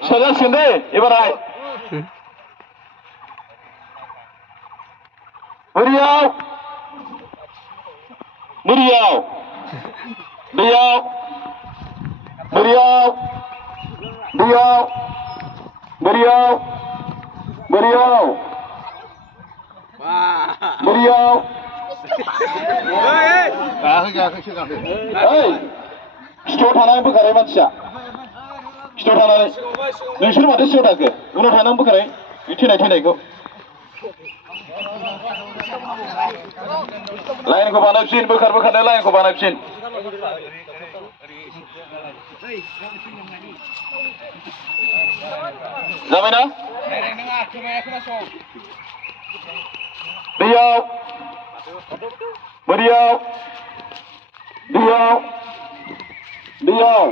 सोजासिगोन दै एबारहाय बोरियाव बोरियाव दैयाव बोरियाव दैयाव बोरियाव बोरियाव बोरियाव खिथुआव थानानै बोखारनाय मानसिया खिथुआव थानानै नोंसोर माथो सिगाङाव थाखो उनाव थानानै बोखारनाय थैनायखौ लाइनखौ बानायफिन बोखारनाय लाइनखौ बानायफिन जाबायना दैयाव बोरियाव दैयाव दैयाव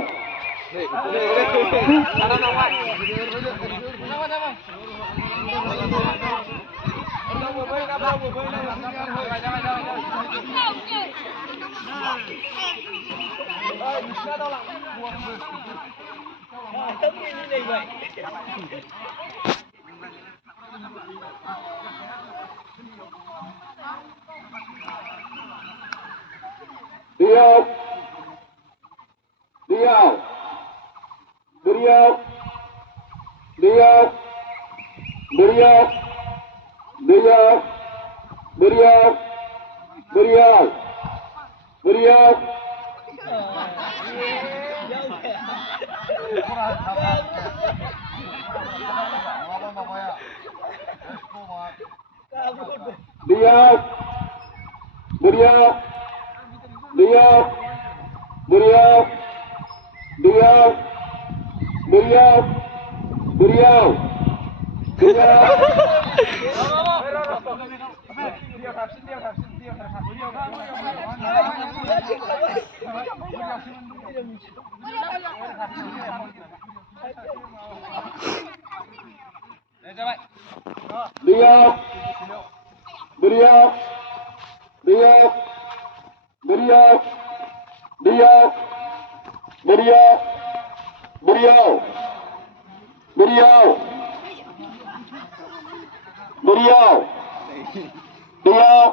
दैयाव दैयाव बोरियाव दैयाव बोरियाव दैयाव बोरियाव बोरियाव बोरियाव दैयाव बोरियाव दैयाव बोरियाव दैयाव बोरियाव बोरियाव दैयाव बोरियाव दैयाव बोरियाव दैयाव बोरियाव बोरियाव बोरियाव बोरियाव दैयाव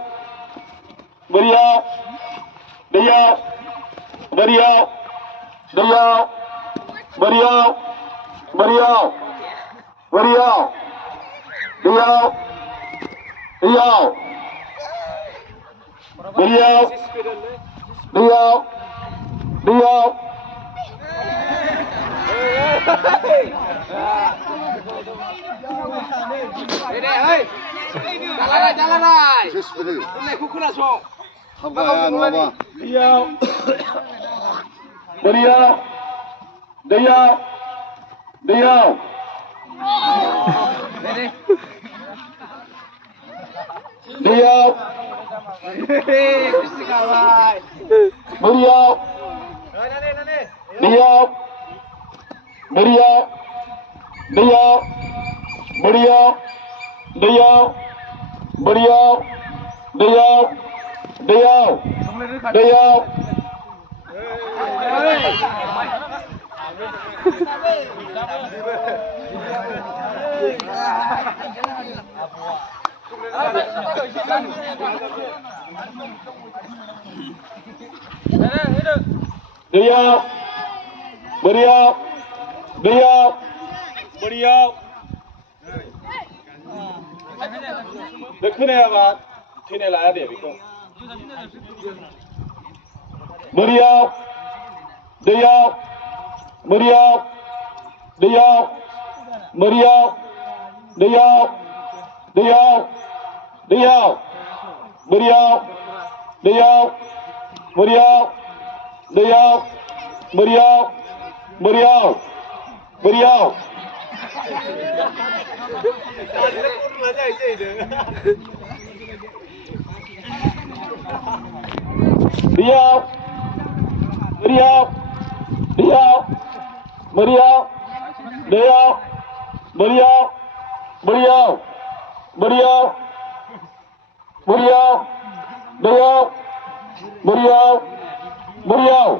बोरियाव दैयाव बोरियाव दैयाव बोरियाव बोरियाव बोरियाव दैयाव दैयाव बोरियाव दैयाव दैयाव बोरियाव दैयाव दैयाव दैयाव बोरियाव दैयाव बोरियाव दैयाव बोरियाव दैयाव बोरियाव दैयाव दैयाव दैयाव दैयाव बोरियाव दैयाव बोरियाव बे खोनायाबा थैनाय लाया दे बेखौ बोरियाव दैयाव बोरियाव दैयाव बोरियाव दैयाव दैयाव दैयाव बोरियाव दैयाव बोरियाव दैयाव बोरियाव बोरियाव बोरियाव दैयाव बोरियाव दैयाव बोरियाव दैयाव बोरियाव बोरियाव बोरियाव बोरियाव दैयाव बोरियाव बोरियाव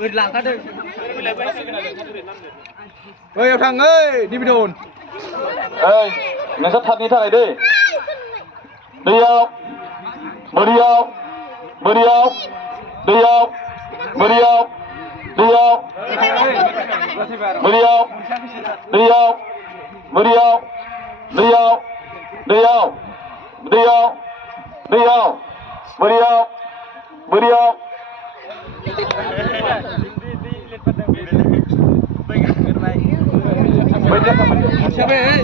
Ơi ông thằng ơi, đi bị đồn. ơi nó sắp thật như thế này đi đi không mới đi không mới đi không đi không mới đi không đi không mới đi không đi không mới đi không đi không đi không đi không đi không mới đi không mới đi không Siapa?